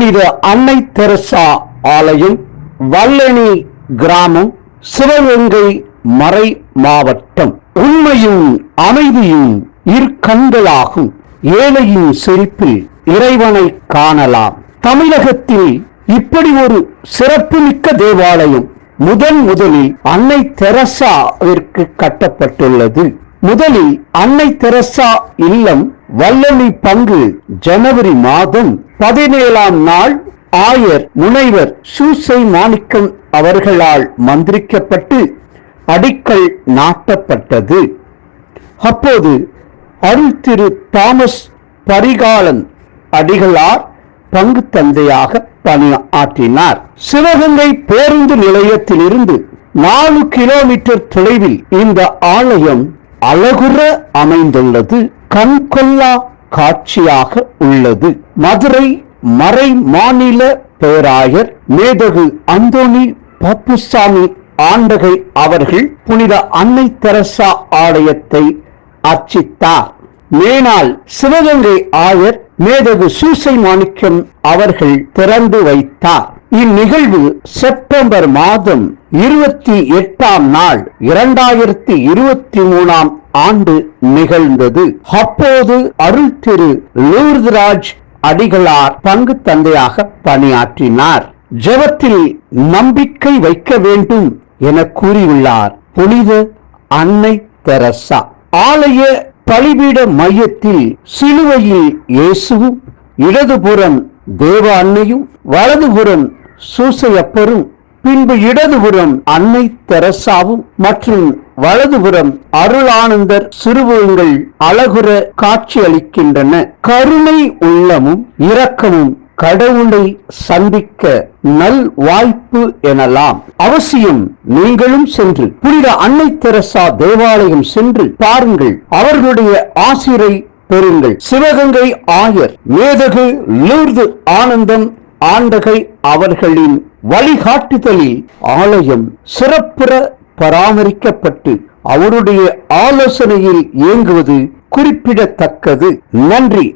புனித அன்னை தெரசா ஆலயம், வல்லணி கிராமம், சிவகங்கை மறை மாவட்டம். உண்மையும் அமைதியும் இரு கண்களாகும். ஏழையின் சிரிப்பில் இறைவனை காணலாம். தமிழகத்தில் இப்படி ஒரு சிறப்புமிக்க தேவாலயம் முதலில் அன்னை தெரசாவிற்கு கட்டப்பட்டுள்ளது. முதலில் அன்னை தெரசா இல்லம் வல்லணி பங்கு ஜனவரி மாதம் 17ஆம் நாள் ஆயர் முனைவர் சூசை மாணிக்கம் அவர்களால் மந்திரிக்கப்பட்டு அடிக்கல் நாட்டப்பட்டது. அப்போது அருள் திரு தாமஸ் பரிகாலன் அடிகளார் பங்கு தந்தையாக பணியாற்றினார். சிவகங்கை பேருந்து நிலையத்தில் இருந்து 4 கிலோமீட்டர் தொலைவில் இந்த ஆலயம் அழகுற அமைந்துள்ளது. கண்கொள்ளா காட்சியாக உள்ளது. மதுரை மறை மாநில பேராயர் மேதகு அந்தோணி பாப்புசாமி ஆண்டகை அவர்கள் புனித அன்னை தெரசா ஆலயத்தை அர்ச்சித்தார். மேனாள் சிவகங்கை ஆயர் மேதகு சூசை மாணிக்கம் அவர்கள் திறந்து வைத்தார். இந்நிகழ்வு செப்டம்பர் மாதம் 28ஆம் நாள் 2023ஆம் ஆண்டு நிகழ்ந்தது. அப்போது அருள் திரு லூர்துராஜ் அடிகளார் பங்கு தந்தையாக பணியாற்றினார். ஜெபத்தில் நம்பிக்கை வைக்க வேண்டும் என கூறியுள்ளார் புனித அன்னை தெரசா. ஆலய பலிபீட மையத்தில் சிலுவையில் இயேசுவும், இடதுபுறம் தேவ அன்னையும், வலதுபுறம் சூசையப்பரும், பின்பு இடதுபுறம் அன்னை தெரசாவும் மற்றும் வலதுபுறம் அருளானந்தர் சிறுவங்கள் அழகுற காட்சி அளிக்கின்றன. கருணை உள்ளமும் இரக்கமும் கடவுளை சந்திக்க நல் வாய்ப்பு எனலாம். அவசியம் நீங்களும் சென்று புனித அன்னை தெரசா தேவாலயம் சென்று பாருங்கள். அவர்களுடைய ஆசிரை பெறுங்கள். சிவகங்கை ஆயர் மேதகு லூர்து ஆனந்தம் ஆண்டகை அவர்களின் வழிகாட்டுதலில் ஆலயம் சிறப்புற பராமரிக்கப்பட்டு அவருடைய ஆலோசனையில் இயங்குவது குறிப்பிடத்தக்கது. நன்றி.